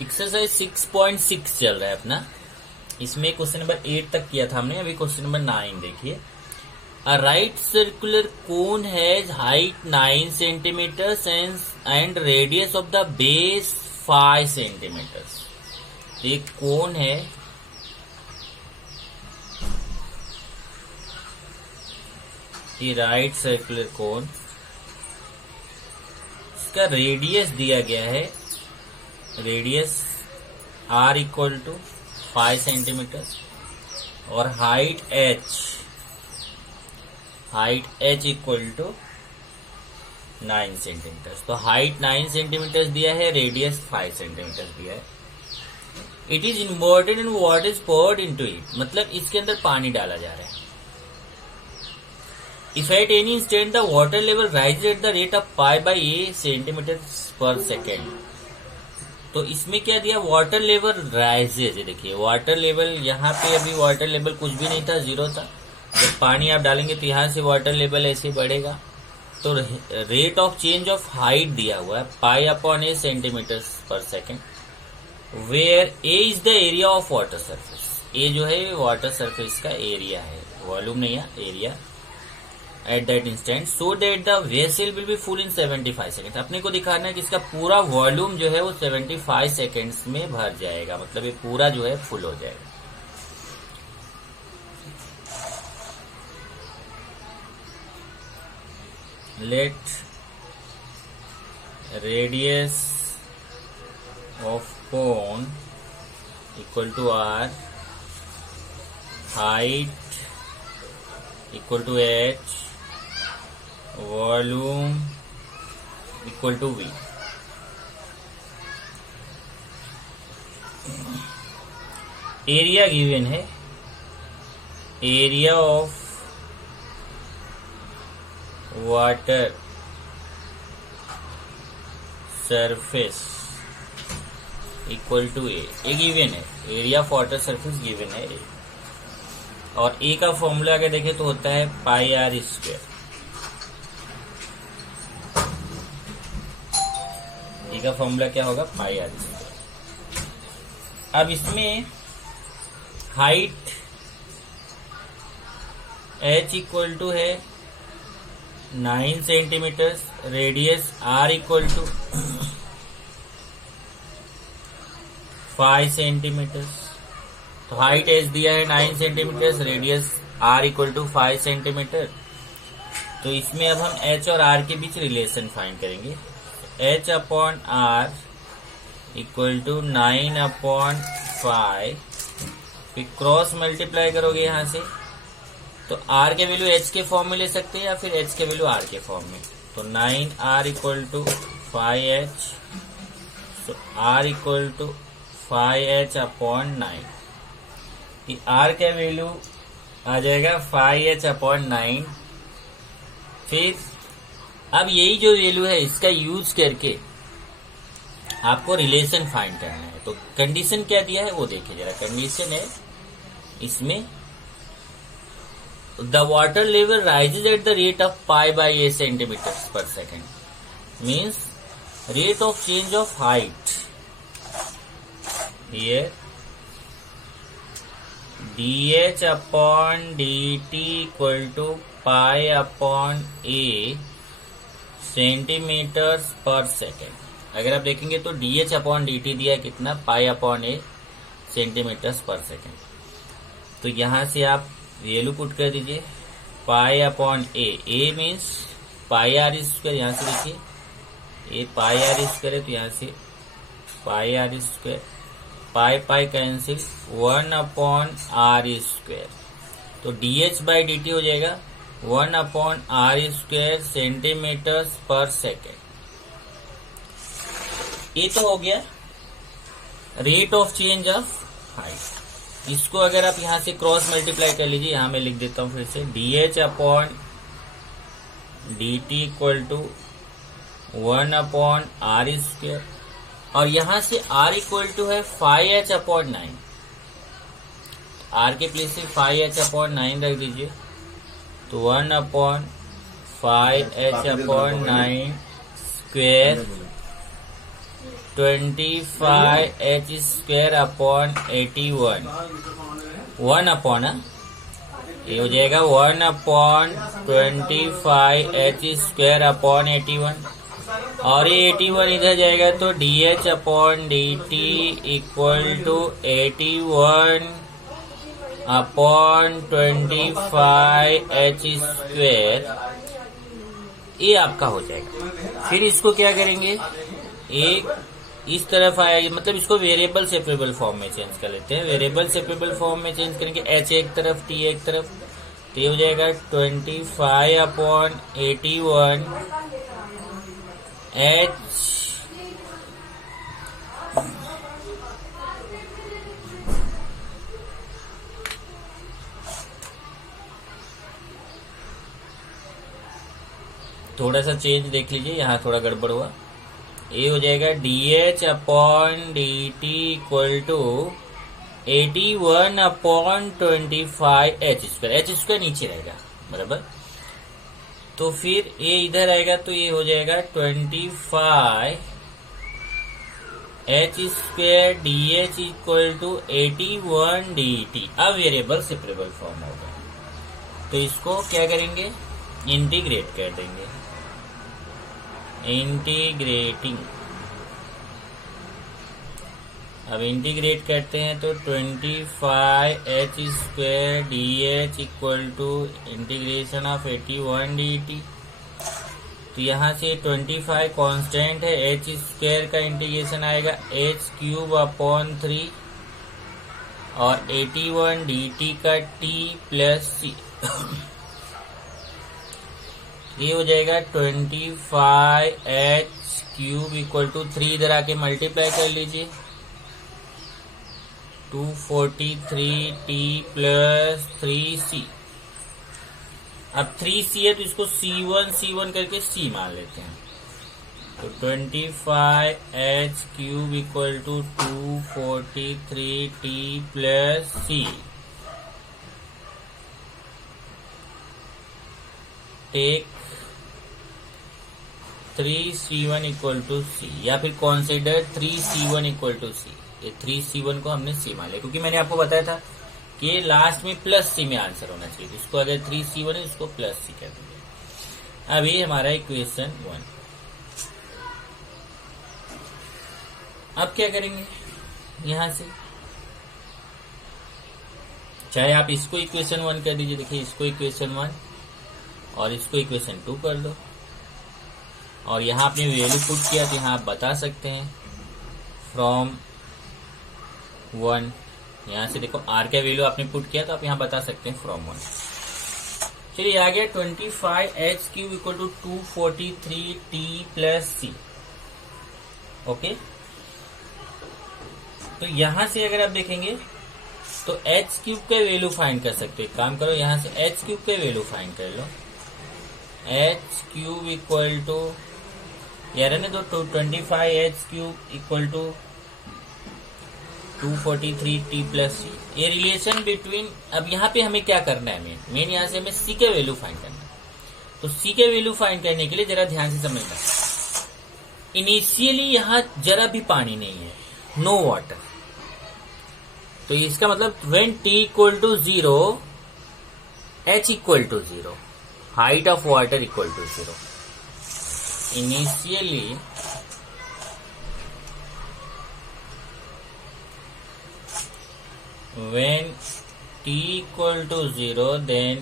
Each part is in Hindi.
एक्सरसाइज 6.6 चल रहा है अपना। इसमें क्वेश्चन नंबर 8 तक किया था हमने, अभी क्वेश्चन नंबर 9 देखिए। A right circular cone has height 9 centimetres and radius of the base 5 centimetres. एक कोन है, ये राइट सर्कुलर कोन, इसका रेडियस दिया गया है, radius r equal to 5 centimetre और height h equal to 9 centimetre. तो हाइट 9 सेंटीमीटर दिया है, रेडियस 5 सेंटीमीटर दिया है। It is inverted and water is poured into it, मतलब इसके अंदर पानी डाला जा रहा है। If at any instant the water level rises at the rate of pi by a centimeters per second, तो इसमें क्या दिया, वाटर लेवल राइजेज। देखिए वाटर लेवल, यहाँ पे अभी वाटर लेवल कुछ भी नहीं था, जीरो था। जब पानी आप डालेंगे तो यहाँ से वाटर लेवल ऐसे बढ़ेगा। तो rate of change of height दिया हुआ है pi upon A centimetre per second, where a is the area of water surface. A जो है वाटर सरफेस का एरिया है, वॉल्यूम नहीं है, area at that instant, so that the vessel will be full in 75 second. अपने को दिखाना है कि इसका पूरा वॉल्यूम जो है वो 75 सेकेंड्स में भर जाएगा, मतलब ये पूरा जो है फुल हो जाएगा। Let radius of cone equal to r, height equal to h, volume equal to v। Area given है, area of water surface equal to a given है, area of water surface given है ए। और ए का फॉर्मूला अगर देखें तो होता है पाई आर स्क्वायर। ए का फॉर्मूला क्या होगा, पाई आर स्क्वायर। अब इसमें हाइट h इक्वल टू है 9 centimetre, radius r equal to 5 centimetre. तो हाइट h दिया है 9 centimetre, radius r equal to 5 centimetre. तो इसमें अब हम h और r के बीच रिलेशन फाइंड करेंगे। h upon r equal to 9 upon 5, फिर क्रॉस मल्टीप्लाई करोगे यहाँ से, तो r के वैल्यू h के फॉर्म में ले सकते हैं या फिर h के वैल्यू r के फॉर्म में। तो 9r इक्वल टू 5h, तो r equal to 5h upon 9। r का वैल्यू आ जाएगा 5h अपॉन 9। फिर अब यही जो वैल्यू है इसका यूज करके आपको रिलेशन फाइंड करना है। तो कंडीशन क्या दिया है वो देखिए जरा। कंडीशन है इसमें the water level rises at the rate of pi by a centimetre per second, means rate of change of height here dh upon dt equal to pi upon A centimetre per second. अगर आप देखेंगे तो dh अपॉन dt दिया है कितना, पाई अपॉन ए सेंटीमीटर पर सेकेंड। तो यहां से आप वैल्यू पुट कर दीजिए, pi upon A means pi are square. यहाँ से देखिए ए पाई आर स्क्वायर है, तो यहाँ से pi are square, pi pi cancel, 1 upon are square. तो dh बाई dt हो जाएगा 1 upon are square centimetre per second. ये तो हो गया rate of change of height. इसको अगर आप यहां से क्रॉस मल्टीप्लाई कर लीजिए, यहां मैं लिख देता हूं फिर से, dh upon dt equal to 1 upon are square, और यहां से r इक्वल टू है 5h अपॉन 9। r के प्लेस से 5h अपॉन 9 रख दीजिए, तो 1 upon 5h upon 9 square 25h² upon 81, 1 upon, ये हो जाएगा 1 अपॉन 25h² अपॉन 81, और ये 81 इधर जाएगा तो dH upon dt equal to 81 upon 25h², ये आपका हो जाएगा। फिर इसको क्या करेंगे, एक इस तरफ आएगा, मतलब इसको वेरिएबल सेपरेबल फॉर्म में चेंज कर लेते हैं। वेरिएबल सेपरेबल फॉर्म में चेंज करेंगे, h एक तरफ t एक तरफ, तो ये हो जाएगा 25 अपॉन 81 h थोड़ा सा चेंज देख लीजिए, यहाँ थोड़ा गड़बड़ हुआ। ये हो जाएगा dH upon dt equal to 81 upon 25h², h² नीचे रहेगा बराबर। तो फिर ये इधर आएगा तो ये हो जाएगा 25h² dH equal to 81 dt। अब वेरिएबल सेपरेबल फॉर्म होगा, तो इसको क्या करेंगे, इंटीग्रेट कर देंगे। इंटीग्रेटिंग, अब इंटीग्रेट करते हैं तो 25h² dH equal to integration of 81 dt। तो यहाँ से 25 कांस्टेंट है, h² का इंटीग्रेशन आएगा h³ अपॉन 3 और 81 dt का t प्लस c, ये हो जाएगा 25h³ इक्वल टू 3 इधर आके मल्टीप्लाई कर लीजिए, 243t प्लस 3c। अब 3c है तो इसको c1 करके c मान लेते हैं, तो 25h³ equal to 243t plus c। Take 3c1 equal to c, या फिर consider 3c1 equal to c। ये 3c1 को हमने c मान लिया, क्योंकि मैंने आपको बताया था कि लास्ट में प्लस c में आंसर होना चाहिए, तो इसको अगर 3c1 है इसको प्लस c कर देंगे। अब ये हमारा इक्वेशन 1। अब क्या करेंगे, यहां से चाहे आप इसको इक्वेशन 1 कर दीजिए, देखिए इसको इक्वेशन 1 और इसको इक्वेशन 2 कर दो, और यहाँ आपने वैल्यू पुट किया तो यहाँ आप बता सकते हैं फ्रॉम 1, यहाँ से देखो r का वैल्यू आपने पुट किया तो आप यहाँ बता सकते हैं फ्रॉम 1। चलिए आ गया 25h³ equal to 243t plus c। Okay, तो यहाँ से अगर आप देखेंगे तो h³ का वैल्यू फाइंड कर सकते हो। काम करो, यहाँ से h³ का वैल्यू फाइंड कर लो। h³ इक्वल टू, यार है ना, तो 25h³ equal to 243t plus c, ये रिलेशन बिटवीन। अब यहाँ पे हमें क्या करना है, मेन यहाँ से हमें c के वैल्यू फाइंड करना है। तो c के वैल्यू फाइंड करने के लिए जरा ध्यान से समझना, इनिशियली यहाँ जरा भी पानी नहीं है, नो वाटर। तो इसका मतलब when t equal to 0, h equal to 0, height of water equal to 0। Initially when t equal to 0 then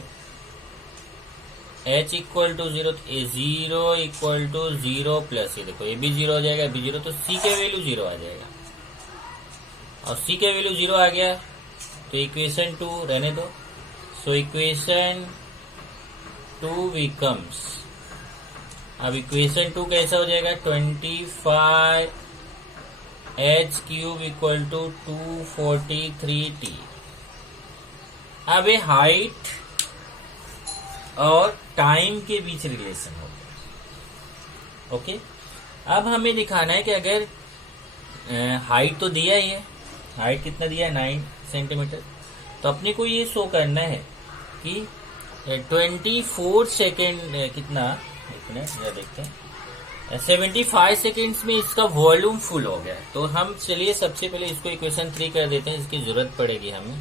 h equal to 0, a 0 equal to 0 plus, ये देखो ये भी 0 हो जाएगा, भी 0, तो c के वैल्यू 0 आ जाएगा, और c के वैल्यू 0 आ गया तो इक्वेशन 2 रहने दो। सो इक्वेशन 2 बिकम्स, अब इक्वेशन 2 कैसा हो जाएगा, 25h³ इक्वल टू 243t। अब ये हाइट और टाइम के बीच रिलेशन हो गया। ओके, अब हमें दिखाना है कि अगर हाइट तो दिया ही है, हाइट कितना दिया है, 9 सेंटीमीटर, तो अपने को ये शो करना है कि 24 सेकेंड कितना, एक मिनट जरा देखते हैं, 75 सेकेंड्स में इसका वॉल्यूम फुल हो गया। तो हम चलिए सबसे पहले इसको इक्वेशन 3 कर देते हैं, इसकी जरूरत पड़ेगी हमें।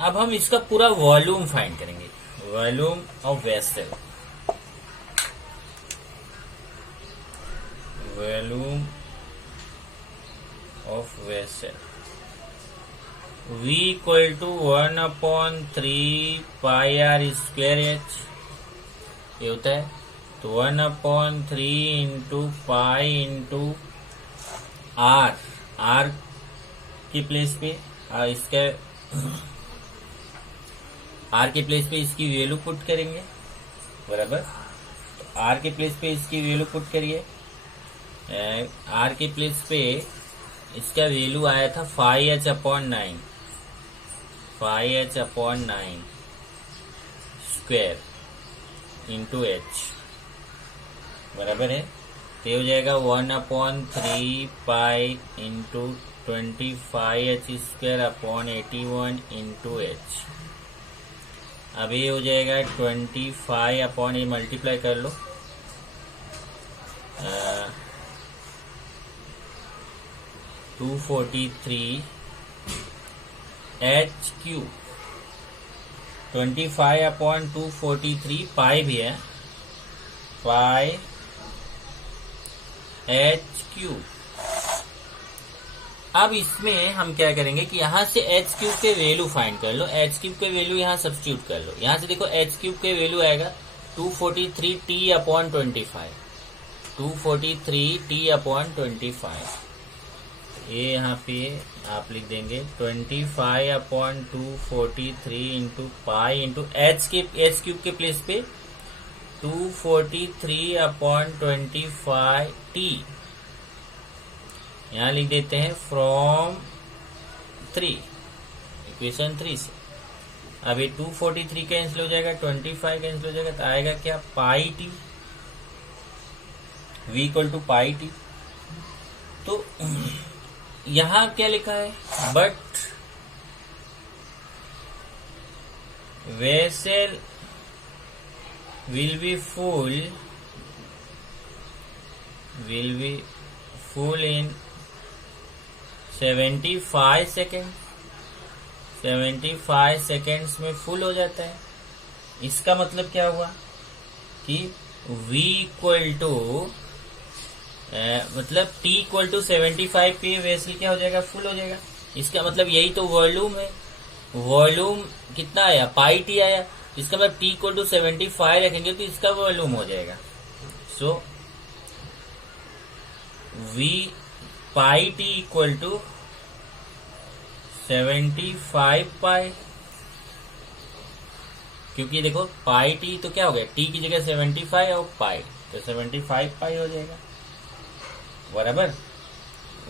अब हम इसका पूरा वॉल्यूम फाइंड करेंगे, volume of vessel, volume of vessel V equal to 1/3 pi are square H, ये होता है। तो 1/3 into pi into R, R की प्लेस पे इसका आर के प्लेस पे इसकी वैल्यू पुट करेंगे, बराबर। तो आर के प्लेस पे इसकी वैल्यू पुट करिए। आर के प्लेस पे इसका वैल्यू आया था 5h/9, 5h/9 square into H, बराबर है। तो हो जाएगा 1/3 pi into 25h square upon 81 into H. अब ये हो जाएगा 25 अपॉन, ये मल्टीप्लाई कर लो, 243 एच क्यू, 25 अपॉन 243 पाई भी है, पाई एच क्यू। अब इसमें हम क्या करेंगे कि यहां से एच क्यूब के वैल्यू फाइंड कर लो, एच क्यूब के वैल्यू यहां सब्स्टिट्यूट कर लो। यहां से देखो एच क्यूब के वैल्यू आएगा 243t/25, 243t/25। ये यहाँ पे आप लिख देंगे 25/243 into pi into H cube के प्लेस पे 243/25t यहाँ लिख देते हैं फ्रॉम 3, इक्वेशन 3 से। अब ये 243 कैंसिल हो जाएगा, 25 कैंसिल हो जाएगा, तो आएगा क्या, pi t, v equal to pi t. तो यहां क्या लिखा है, but vessel will be full in 75 second, 75 seconds में फुल हो जाता है। इसका मतलब क्या हुआ कि v इक्वल टू मतलब t इक्वल टू 75 पे वेसल क्या हो जाएगा, फुल हो जाएगा। इसका मतलब यही तो वॉल्यूम है। वॉल्यूम कितना आया, पाई टी आया। इसका मतलब t इक्वल टू 75 रखेंगे तो इसका वॉल्यूम हो जाएगा। So v pi T equal to 75 pi, क्योंकि देखो पाई टी तो क्या हो गया, t की जगह 75 और पाई, तो 75 पाई हो जाएगा, बराबर।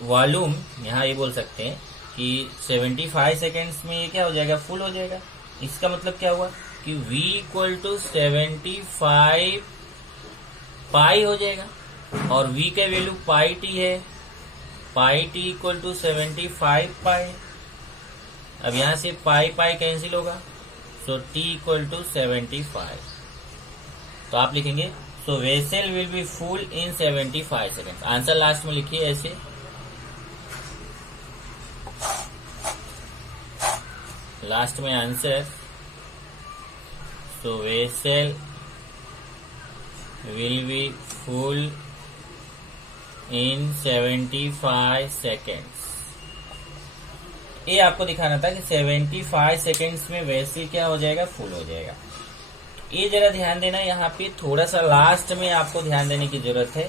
वॉल्यूम यहाँ ये बोल सकते हैं कि 75 सेकेंड्स में ये क्या हो जाएगा, फुल हो जाएगा। इसका मतलब क्या हुआ कि v इक्वल टू 75 पाई हो जाएगा, और v का वैल्यू पाई टी है, पाई टी इक्वल टू 75 पाई। अब यहां से पाई पाई कैंसिल होगा, सो t इक्वल टू 75। तो आप लिखेंगे so vessel will be full in 75 second. Answer last में लिखिए ऐसे, लास्ट में answer, so vessel will be full in 75 seconds. ये आपको दिखाना था कि 75 सेकेंड्स में वैसे क्या हो जाएगा, फुल हो जाएगा। ये जरा ध्यान देना, यहाँ पे थोड़ा सा लास्ट में आपको ध्यान देने की जरूरत है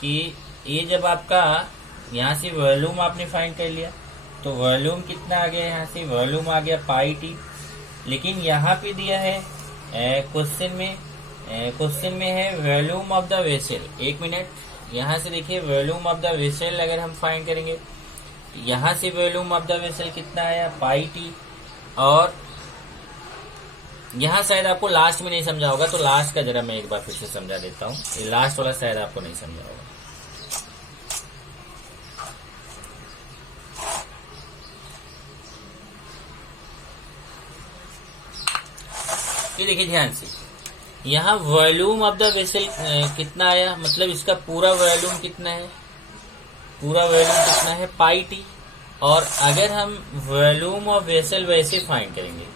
कि ये जब आपका यहाँ से वॉल्यूम आपने फाइंड कर लिया, तो वॉल्यूम कितना आ गया, यहाँ से वॉल्यूम आ गया पाई टी। लेकिन यहाँ पे दिया है क्वेश्चन में है वॉल्यूम ऑफ द वेसल। एक मिनट, यहाँ से देखिए वॉल्यूम ऑफ द वेसल अगर हम फाइंड करेंगे, यहाँ से वॉल्यूम ऑफ द वेसल कितना आया, पाई टी। और यहाँ शायद आपको लास्ट में नहीं समझा होगा, तो लास्ट का जरा मैं एक बार फिर से समझा देता हूँ। ये लास्ट वाला शायद आपको नहीं समझा होगा। ये देखिए ध्यान से, यहाँ वॉल्यूम ऑफ द वेसल कितना आया, मतलब इसका पूरा वॉल्यूम कितना है, पूरा वॉल्यूम कितना है पाई टी। और अगर हम वॉल्यूम ऑफ वेसल वैसे फाइंड करेंगे,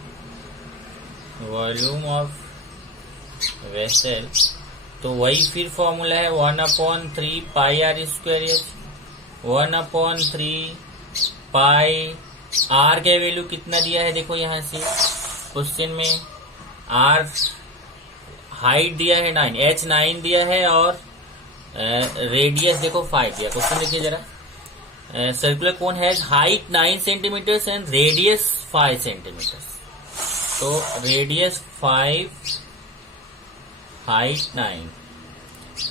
वॉल्यूम ऑफ वेसल, तो वही फिर फॉर्मूला है 1/3 pi are square h, 1/3 pi r का वैल्यू कितना दिया है, देखो यहां से क्वेश्चन में आर हाइट दिया है 9, एच 9 दिया है और रेडियस देखो 5 दिया। क्वेश्चन देखिए जरा, circular cone has height 9 centimetre and radius 5 centimetre. तो रेडियस 5, हाइट 9,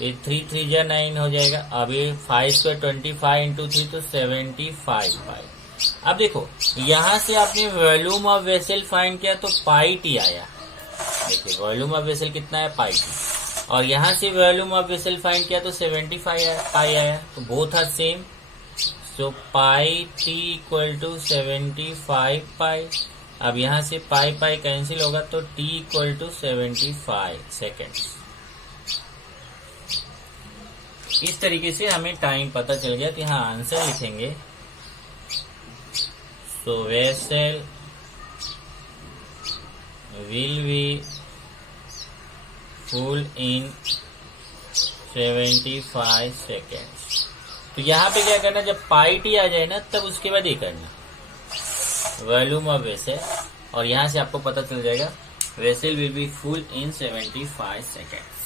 ये 3 3 जा 9 हो जाएगा। अब ये 5 स्क्वायर 25 इंटू 3 तो 75 पाई। अब देखो यहां से आपने वॉल्यूम ऑफ वेसल फाइंड किया तो पाई टी आया, देखिए वॉल्यूम ऑफ वेसल कितना है पाई टी, और यहां से वॉल्यूम ऑफ वेसल फाइंड किया तो 75 पाई आया, तो both are same. So pi T equal to 75 pi. अब यहां से पाई पाई कैंसिल होगा तो टी इक्वल टू 75 सेकेंड्स। इस तरीके से हमें टाइम पता चल गया कि हाँ आंसर लिखेंगे। So vessel will be full in 75 seconds. तो यहाँ पे क्या करना, जब पाई टी आ जाए ना तब उसके बाद ये करना वॉल्यूम ऑफ वेसल, और यहां से आपको पता चल जाएगा vessel will be full in 75 seconds.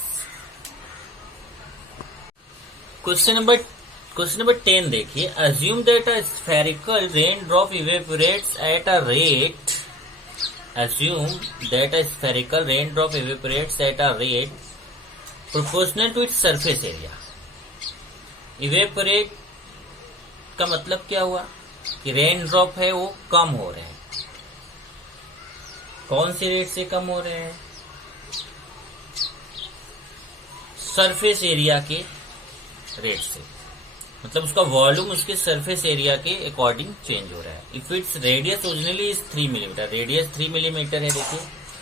Question number 10 देखिए, assume that a spherical rain drop evaporates at a rate, assume that a spherical raindrop evaporates at a rate proportional to its surface area। evaporate का मतलब क्या हुआ कि रेन ड्रॉप है वो कम हो रहे हैं, कौन से रेट से कम हो रहे हैं, सरफेस एरिया के रेट से, मतलब उसका वॉल्यूम उसके सरफेस एरिया के अकॉर्डिंग चेंज हो रहा है। If its radius originally is 3 millimetre, radius 3 millimetre है देखिए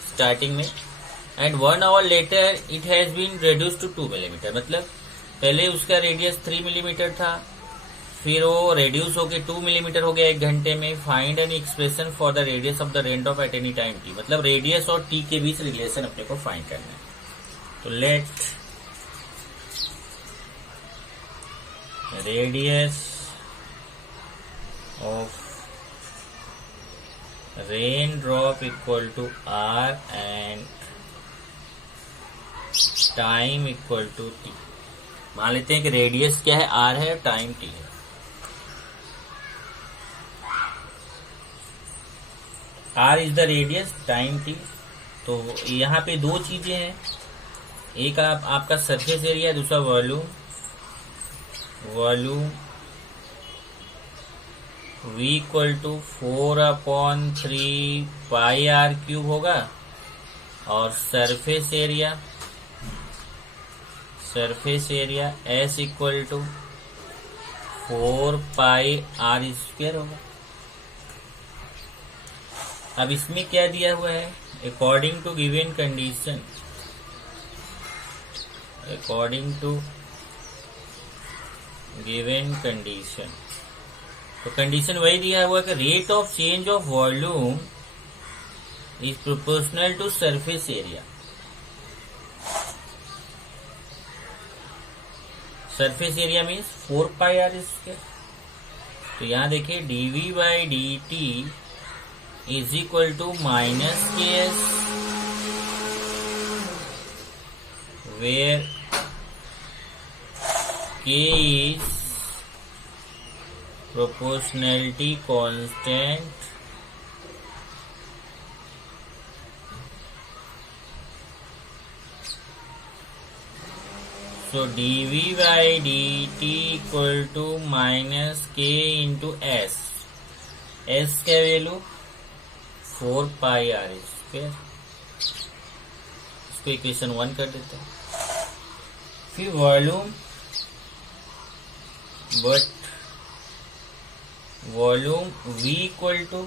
स्टार्टिंग में, and 1 hour later it has been reduce to 2 millimetre, मतलब पहले उसका रेडियस 3 मिलीमीटर था, फिर वो रेड्यूस होके 2 मिलीमीटर हो गया 1 घंटे में। Find an expression for the radius of the rain drop at any time T, मतलब रेडियस और टी के बीच रिलेशन अपने को फाइंड करना है। तो late radius of raindrop equal to r and time equal to t। मान लेते हैं कि रेडियस क्या है, r है, टाइम t है। r is the radius, time t। तो यहाँ पे दो चीजें हैं, एक आपका सरफेस एरिया, दूसरा volume. Volume v equal to 4/3 pi r cube होगा, और surface area s equal to 4 pi are square होगा। अब इसमें क्या दिया हुआ है, according to given condition, according to given condition, तो कंडीशन वही दिया हुआ कि rate of change of volume is proportional to surface area. Surface area means 4 pi are square. तो यहां देखिए dv by d t is equal to minus k s, where K is proportionality constant so dv by dt equal to minus K into S। S का वैल्यू 4 पाई आर स्क्वायर, इसको इक्वेशन 1 कर देते हैं। फिर volume, but volume v equal to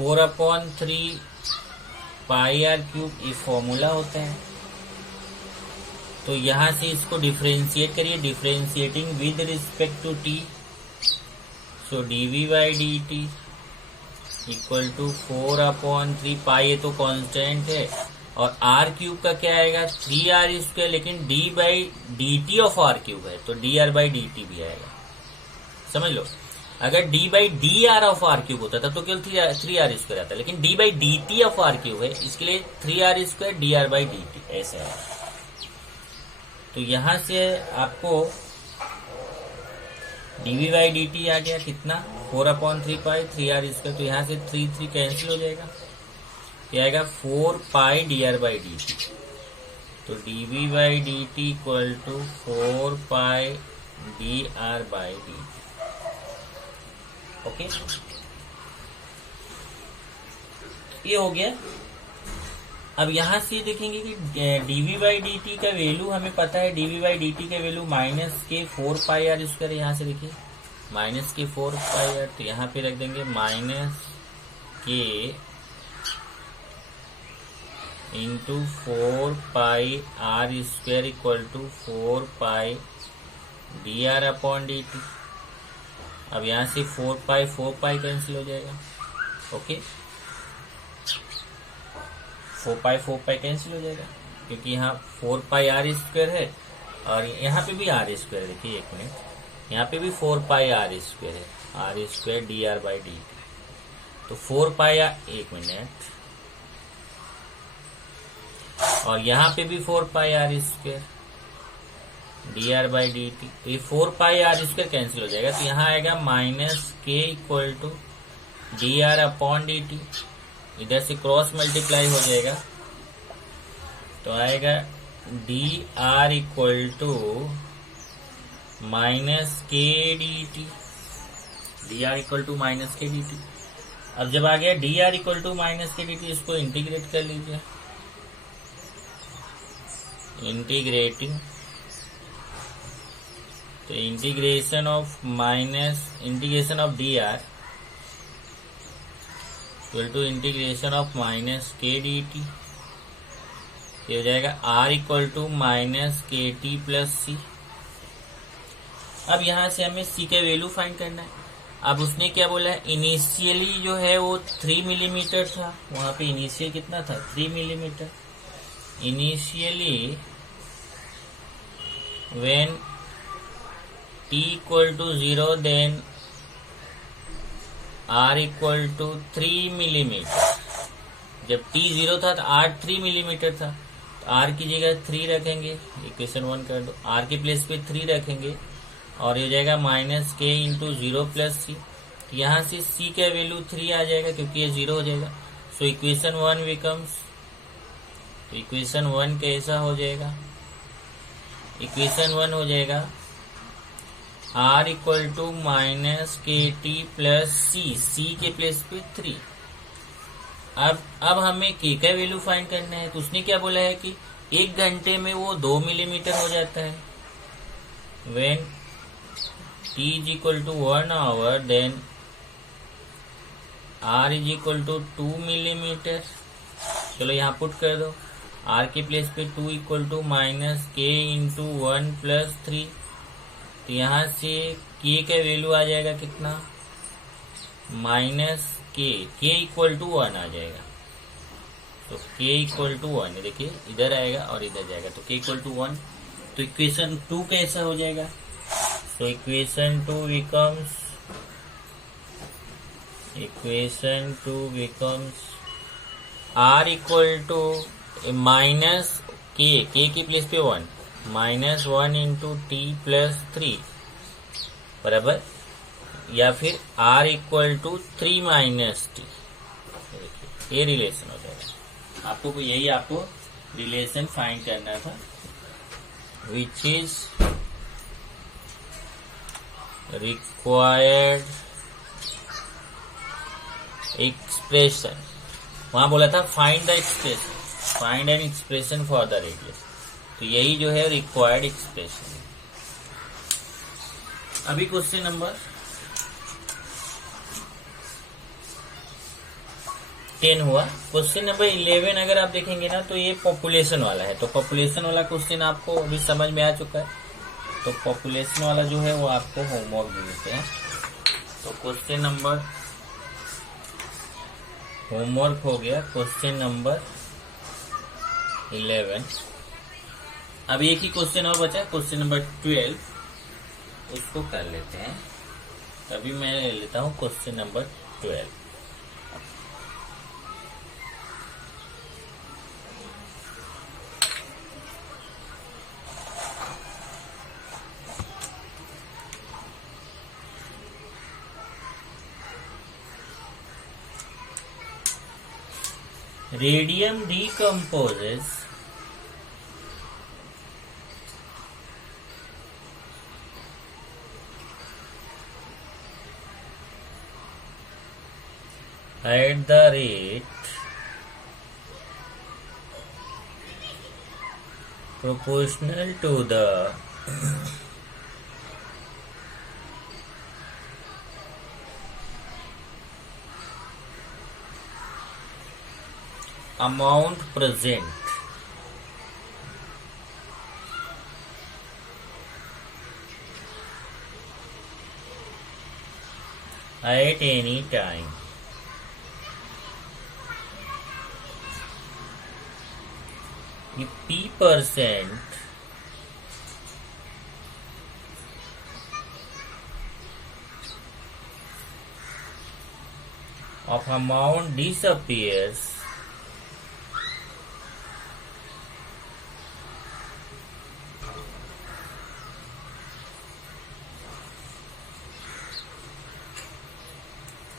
4/3 pi r cube ये फॉर्मूला होता है। तो यहां से इसको डिफरेंशिएट करिए, differentiating with respect to t. So dv by d t equal to 4/3 pi, ये तो कांस्टेंट है, और आर क्यूब का क्या आएगा 3r², लेकिन d by d t of r cube है तो d r by d t भी आएगा। समझ लो, अगर d by d r of r cube होता था तो केवल 3r² आता, लेकिन d by d t of r cube है, इसके लिए 3r² d r by d t ऐसे है। तो यहां से आपको dv बाई डी टी आ गया कितना 4/3 पाई 3r², तो यहां से 3 कैंसिल हो जाएगा, क्या आएगा 4 pi d r by d t. तो dv by d t equal to 4 pi d r by d t. Okay, ये हो गया। अब यहां से देखेंगे कि dv बाई डी टी का वैल्यू हमें पता है, dv बाई डी टी का वैल्यू -4 पाई r²। यहां से देखिए -4 पाई r, तो यहां पे रख देंगे -k into 4 pi r² equal to 4 pi d r upon d t. अब यहां से 4 पाई कैंसिल हो जाएगा। ओके, 4 पाई कैंसिल हो जाएगा, क्योंकि यहाँ 4 पाई r² है और यहाँ पे भी r² है। देखिए एक मिनट, यहाँ पे भी 4 पाई r² है, r² D r by d t. तो 4 पाई एक मिनट, और यहाँ पे भी 4 pi r² D r by d t. तो ये 4 पाई r² कैंसिल हो जाएगा, तो यहाँ आएगा -k equal to d r upon d t. इधर से क्रॉस मल्टीप्लाई हो जाएगा, तो आएगा d r equal to -k d t, d r equal to -k d t. अब जब आ गया d r equal to -k d t, इसको इंटीग्रेट कर लीजिए, इंटीग्रेटिंग, तो integration of d r equal to integration of -k d t, ये हो जाएगा r equal to -k t plus सी। अब यहां से हमें c का वैल्यू फाइंड करना है। अब उसने क्या बोला है, इनिशियली जो है वो 3 मिलीमीटर था, वहां पे इनिशियल कितना था 3 millimetre. Initially when t equal to 0 then r equal to 3 millimetre. जब t 0 था तो r 3 मिलीमीटर था, तो r की जगह 3 रखेंगे, इक्वेशन 1 कर दो, r के प्लेस पे 3 रखेंगे, और ये जाएगा -k इंटू 0 प्लस सी। तो यहाँ से c का वैल्यू 3 आ जाएगा, क्योंकि ये 0 हो जाएगा। सो इक्वेशन 1 बिकम्स, तो इक्वेशन 1 कैसा हो जाएगा, इक्वेशन 1 हो जाएगा r equal to -k t plus c के प्लेस पे 3। अब हमें k का वैल्यू फाइंड करना है, तो उसने क्या बोला है कि 1 घंटे में वो 2 मिलीमीटर हो जाता है। When t is equal to 1 hour then r is equal to 2 millimetre. चलो यहाँ पुट कर दो, r के प्लेस पे 2 equal to -k into 1 plus 3। तो यहाँ से k का वैल्यू आ जाएगा कितना -k, k इक्वल टू 1 आ जाएगा। तो k इक्वल टू 1, देखिए इधर आएगा और इधर जाएगा, तो k इक्वल टू 1। तो इक्वेशन 2 कैसा हो जाएगा, तो equation 2 becomes r equal to -k की प्लेस पे 1 -1 इंटू t प्लस 3 बराबर, या फिर r equal to 3 minus t. ये रिलेशन हो जाएगा। आपको रिलेशन फाइंड करना था, विच इज रिक्वायर्ड एक्सप्रेशन। वहां बोला था find the expression, find an expression for the radius. तो यही जो है रिक्वायर्ड एक्सप्रेशन। अभी क्वेश्चन नंबर 10 हुआ। क्वेश्चन नंबर 11 अगर आप देखेंगे ना तो ये पॉपुलेशन वाला है, तो पॉपुलेशन वाला क्वेश्चन आपको अभी समझ में आ चुका है। तो पॉपुलेशन वाला जो है वो आपको होमवर्क दे देते हैं। तो क्वेश्चन नंबर होमवर्क हो गया क्वेश्चन नंबर 11। अब एक ही क्वेश्चन और बचा, क्वेश्चन नंबर 12, उसको कर लेते हैं। अभी मैं ले लेता हूँ question number 12। Radium decomposes at the rate proportional to the amount present at any time. If P% of amount disappears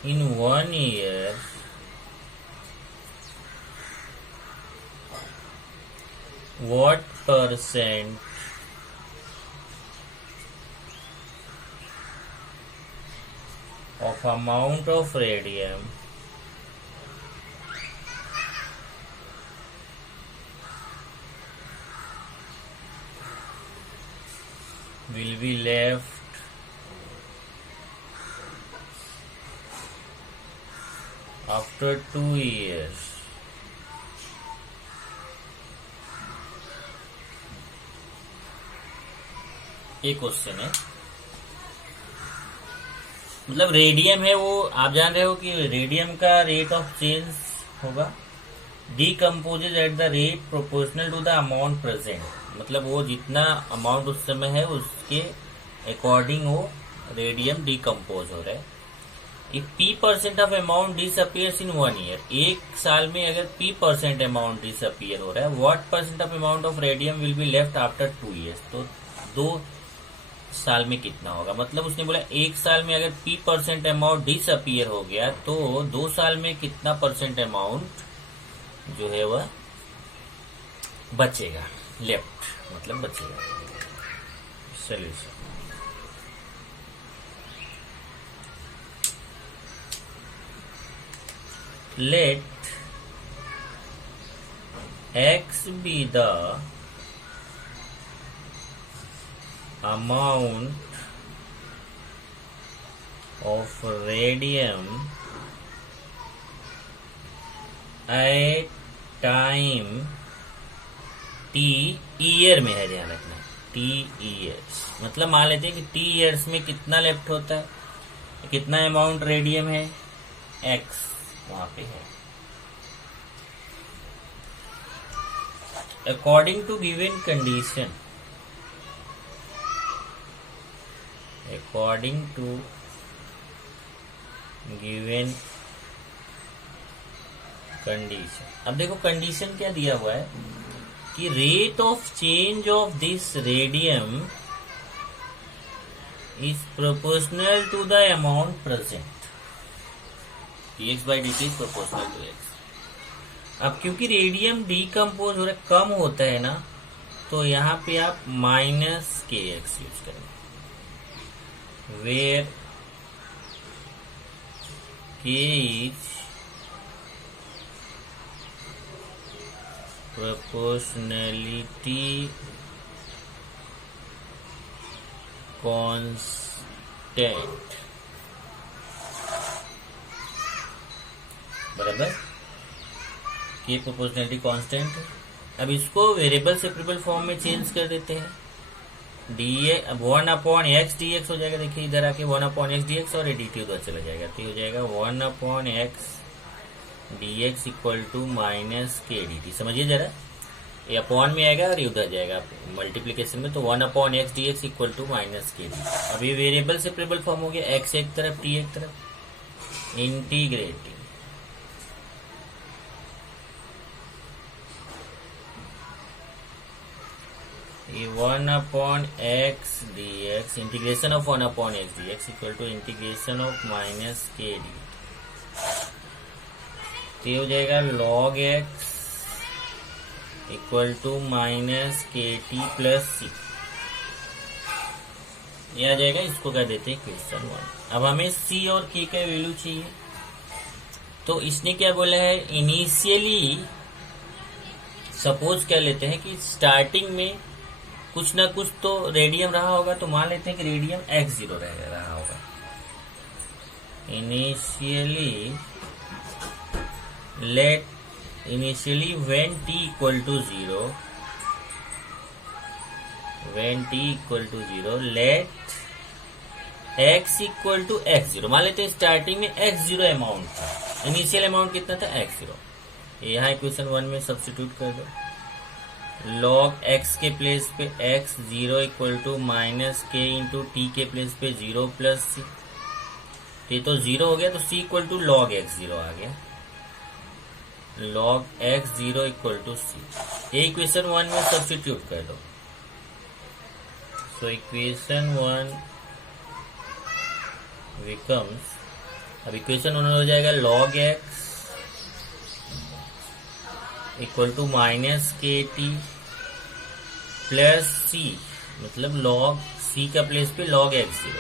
in 1 year, what percent of amount of radium will be left after 2 years? ये क्वेश्चन है। मतलब रेडियम है वो, आप जान रहे हो कि रेडियम का रेट ऑफ चेंज होगा decomposes at the rate proportional to the amount present. मतलब वो जितना अमाउंट उस समय है उसके अकॉर्डिंग वो रेडियम डीकम्पोज हो रहा है। If P% of amount disappears in 1 year, एक साल में अगर P% अमाउंट डिसअपियर हो रहा है, what percent of amount of radium will be left after 2 years, तो 2 साल में कितना होगा। मतलब उसने बोला एक साल में अगर P% अमाउंट डिसअपियर हो गया तो 2 साल में कितना परसेंट अमाउंट जो है वह बचेगा, लेफ्ट मतलब बचेगा। Solution, let X be the amount of radium at time T, year में है, ध्यान रखना T ईयर्स। मतलब मान लेते हैं कि T ईयर्स में कितना लेफ्ट होता है, कितना अमाउंट रेडियम है, X वहां पे है। According to given condition, according to given condition. अब देखो कंडीशन क्या दिया हुआ है कि rate of change of this radium is proportional to the amount present, dx/dt is proportional to x। अब क्योंकि रेडियम डीकम्पोज हो रहा है, कम होता है ना, तो यहाँ पे आप -kx यूज करेंगे, where k is proportionality constant, बराबर। K proportionality constant. अब इसको वेरिएबल सेपरेबल फॉर्म में चेंज कर देते हैं। डी 1/x dx हो जाएगा। देखिए इधर आके 1/x dx और dt उधर चला जाएगा, तो हो जाएगा 1/x dx equal to minus k dt। समझिए जरा, ये अपॉन में आएगा और ये उधर जाएगा मल्टीप्लीकेशन में, तो 1/x dx equal to minus k dt। अब ये वेरिएबल सेपरेबल फॉर्म हो गया, x एक तरफ t एक तरफ, इंटीग्रेटिंग ये 1/x dx, integration of 1/x dx equal to integration of minus k dt। तो ये हो जाएगा log x equal to minus k t plus c. ये आ जाएगा, इसको क्या देते हैं क्वेश्चन 1। अब हमें सी और के का वैल्यू चाहिए, तो इसने क्या बोला है, इनिशियली सपोज क्या लेते हैं कि स्टार्टिंग में कुछ ना कुछ तो रेडियम रहा होगा, तो मान लेते हैं कि रेडियम x0 रहा होगा। Initially when t equal to 0 let x equal to x0। मान लेते हैं स्टार्टिंग में x0 अमाउंट था, इनिशियल अमाउंट कितना था x0। यहाँ इक्वेशन 1 में सब्स्टिट्यूट कर दो, log x के प्लेस पे x0 इक्वल टू माइनस के इंटू टी के प्लेस पे 0 प्लस सी। ये तो 0 हो गया, तो c equal to log x0 आ गया, log x0 equal to c। ये इक्वेशन 1 में सब्स्टिट्यूट कर दो, सो इक्वेशन 1 बिकम्स, अब इक्वेशन 1 हो जाएगा log x equal to minus k t plus c, मतलब log c का प्लेस पे log x0।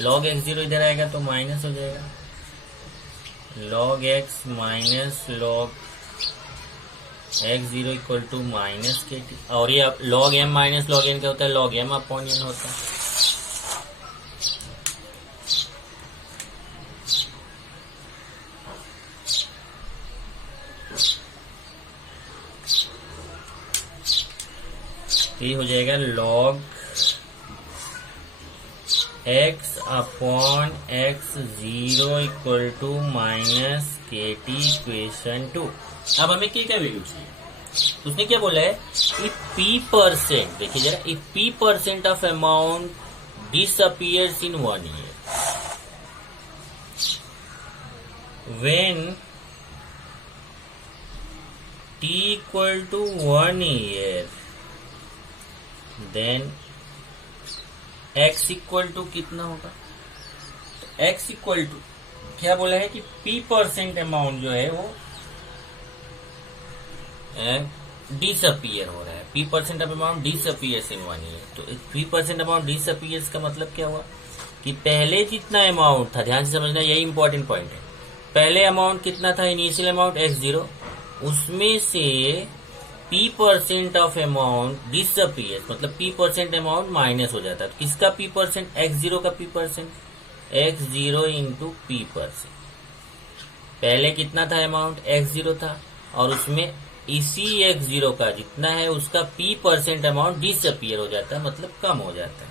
log x0 इधर आएगा तो माइनस हो जाएगा, log x minus log x0 equal to minus k t. और ये log m minus log n क्या होता है, log m अपॉन n होता है। ये हो जाएगा log x upon x0 equal to minus k t equation 2। अब हमें के का वैल्यू चाहिए, उसने क्या बोला है, इफ p%, देखिए जरा, if p% of amount disappears in 1 year, when t equal to 1 year, then x equal to कितना होगा, तो x इक्वल टू क्या बोला है कि p% अमाउंट जो है वो डिसअपियर हो रहा है, p% of amount disappears in 1 year. तो p% अमाउंट डिसअपियर्स का मतलब क्या हुआ कि पहले जितना अमाउंट था, ध्यान से समझना, यही इंपॉर्टेंट पॉइंट है, पहले अमाउंट कितना था, इनिशियल अमाउंट x0, उसमें से p% ऑफ अमाउंट डिसअपियर्स, मतलब p% अमाउंट माइनस हो जाता है। तो किसका p%, x0 का p%, x0 इंटू p%। पहले कितना था अमाउंट, x0 था, और उसमें इसी x0 का जितना है उसका p% अमाउंट डिसअपियर हो जाता है, मतलब कम हो जाता है।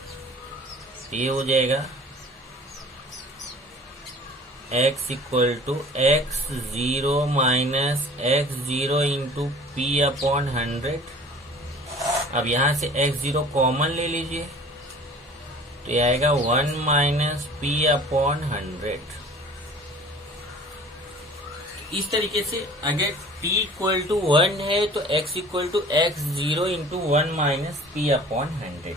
ये हो जाएगा x equal to x0 minus x0 into p upon 100। अब यहां से x0 कॉमन ले लीजिए, तो ये आएगा 1 माइनस p अपॉन 100। इस तरीके से अगर t इक्वल टू 1 है तो x equal to x0 into 1 minus p upon 100।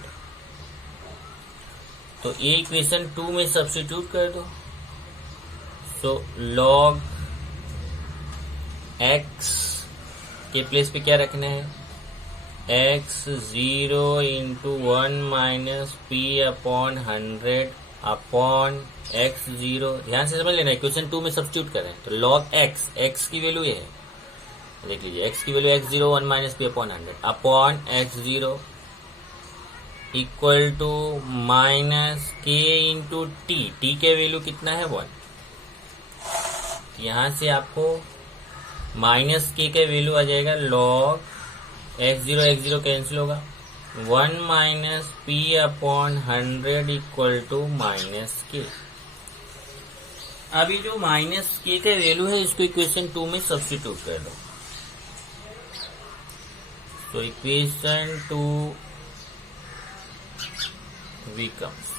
तो ये इक्वेशन 2 में सब्स्टिट्यूट कर दो, तो log x के प्लेस पे क्या रखना है, x0 into 1 minus p upon 100 upon x0। ध्यान से समझ लेना, इक्वेशन 2 में सब्स्टिट्यूट करें तो log x की वैल्यू ये है, देख लीजिए, x की value x0 1 minus p upon 100 upon x0 equal to minus k into t के वैल्यू कितना है 1। यहां से आपको माइनस के वैल्यू आ जाएगा लॉग x0 कैंसिल होगा 1 minus p upon 100 equal to minus k. अभी जो माइनस के का वैल्यू है इसको इक्वेशन 2 में सब्स्टिट्यूट कर दो। तो इक्वेशन 2 बिकम्स,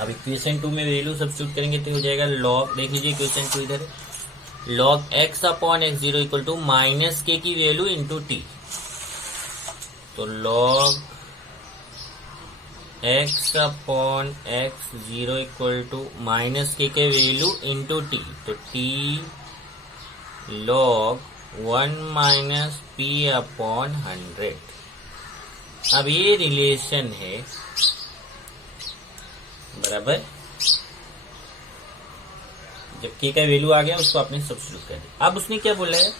अब इक्वेशन 2 में वैल्यू सब्स्टिट्यूट करेंगे तो हो जाएगा लॉग, देख लीजिए इक्वेशन 2 इधर है, log x upon x0 equal to minus k की वैल्यू इंटू टी। तो log x upon x0 equal to minus k value into t. तो t log 1 minus p upon 100। अब ये रिलेशन है बराबर, जब के का वैल्यू आ गया उसको आपने सब्स्टिट्यूट कर दिया। अब उसने क्या बोला है,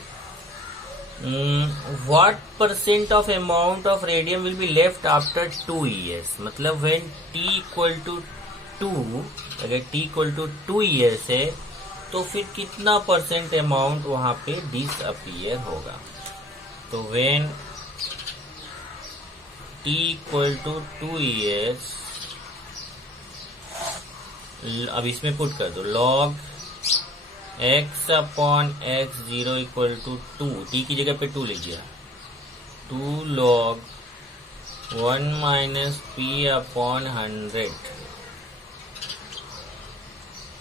what percent of amount of radium will be left after 2 years, मतलब व्हेन t इक्वल टू 2, अगर t इक्वल टू 2 years है तो फिर कितना परसेंट अमाउंट वहां पे डिसअपीयर होगा। तो when t equal to 2 years, अब इसमें पुट कर दो log x upon x0 equal to 2, t की जगह पे 2 लिख दिया, 2 लॉग 1 माइनस पी अपॉन 100।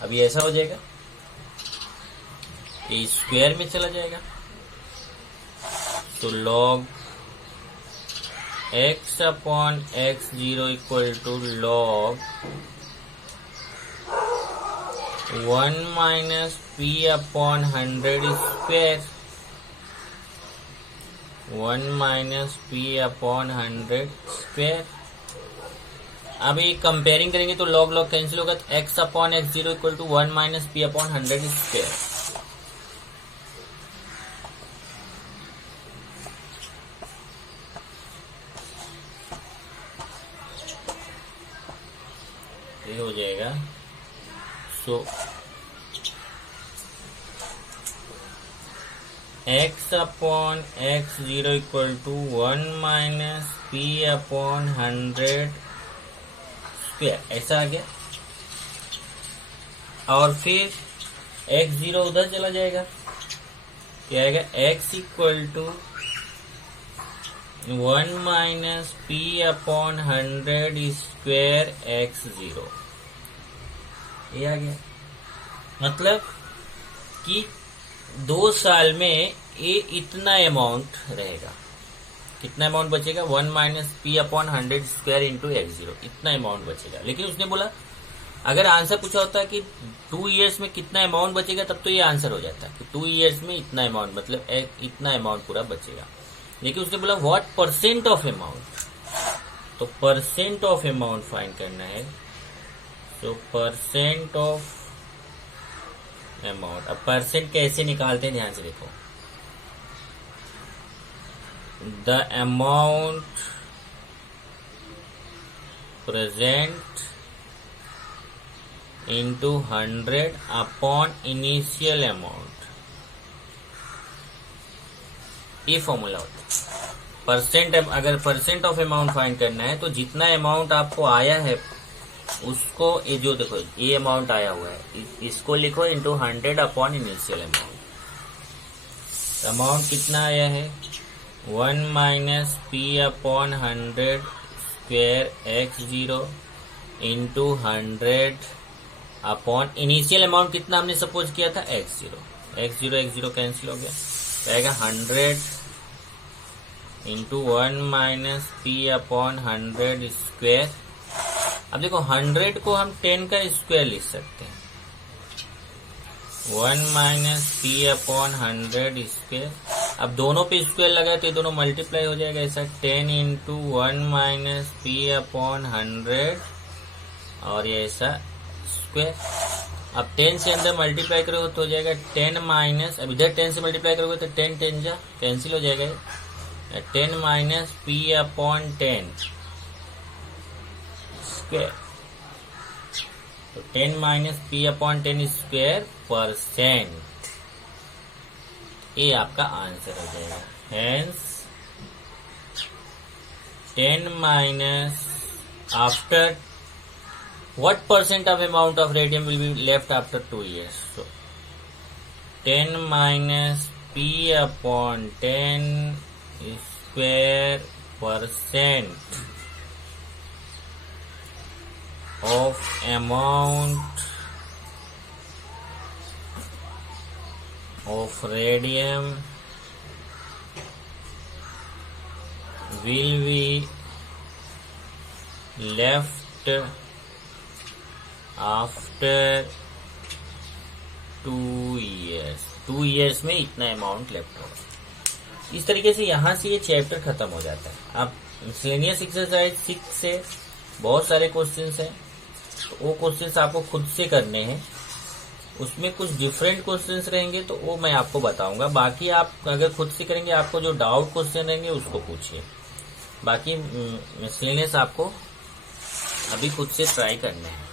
अब ये ऐसा हो जाएगा, ये स्क्वायर में चला जाएगा। तो log x upon x0 equal to log 1 minus p upon 100 square, 1 minus p upon 100 square. अब ये कंपेयरिंग करेंगे तो लॉग लॉग कैंसिल होगा, तो x upon x0 equal to 1 minus p upon 100 square. ये हो जाएगा। So x upon x0 equal to 1 minus p upon 100 square, ऐसा आ गया। और फिर x0 उधर चला जाएगा, क्या आएगा, x equal to 1 minus p upon 100 square x0, ये आ गया। मतलब कि 2 साल में ये इतना अमाउंट रहेगा, कितना अमाउंट बचेगा, 1 minus p upon 100 square into x0, इतना अमाउंट बचेगा। लेकिन उसने बोला अगर आंसर पूछा होता है कि 2 years में कितना अमाउंट बचेगा, तब तो ये आंसर हो जाता है कि 2 years में इतना अमाउंट, मतलब इतना अमाउंट पूरा बचेगा। लेकिन उसने बोला व्हाट परसेंट ऑफ अमाउंट, तो परसेंट ऑफ अमाउंट फाइंड करना है। तो परसेंट ऑफ अमाउंट, अब परसेंट कैसे निकालते हैं ध्यान से देखो, the amount present into 100 upon initial amount, ये फॉर्मूला होता है। परसेंट, अगर परसेंट ऑफ अमाउंट फाइंड करना है तो जितना अमाउंट आपको आया है उसको, ये जो देखो ये अमाउंट आया हुआ है इसको लिखो into 100 upon initial amount. Amount कितना आया है, 1 minus p upon 100 square x0 into 100 upon initial amount कितना हमने सपोज किया था, x0 कैंसिल हो गया, रहेगा 100 into 1 minus p upon 100 square. अब देखो 100 को हम 10 का स्क्वायर लिख सकते हैं, 1 माइनस पी अपॉन 100 स्क्वायर। अब दोनों पे स्क्वायर लगा तो ये दोनों मल्टीप्लाई हो जाएगा, ऐसा 10 इंटू 1 माइनस पी अपॉन 100 और ये ऐसा स्क्वायर। अब 10 से अंदर मल्टीप्लाई करोगे तो हो जाएगा 10 माइनस, अब इधर 10 से मल्टीप्लाई करोगे तो 10 10 जा कैंसिल हो जाएगा, 10 माइनस पी अपॉन 10 स्क्वायर। तो 10 minus p upon 10 square percent. ये आपका आंसर हो जाएगा। Hence 10 minus after what percent of amount of radium will be left after 2 years? So 10 minus P upon 10 square percent of amount of radium will be left after 2 years। 2 years में इतना अमाउंट लेफ्ट होगा। इस तरीके से यहां से ये चैप्टर खत्म हो जाता है। अब मिसलेनियस एक्सरसाइज 6 से बहुत सारे क्वेश्चंस हैं, तो वो क्वेश्चंस आपको खुद से करने हैं। उसमें कुछ डिफरेंट क्वेश्चंस रहेंगे तो वो मैं आपको बताऊंगा। बाकी आप अगर खुद से करेंगे, आपको जो डाउट क्वेश्चन रहेंगे उसको पूछिए। बाकी मिसलेनियस आपको अभी खुद से ट्राई करना है।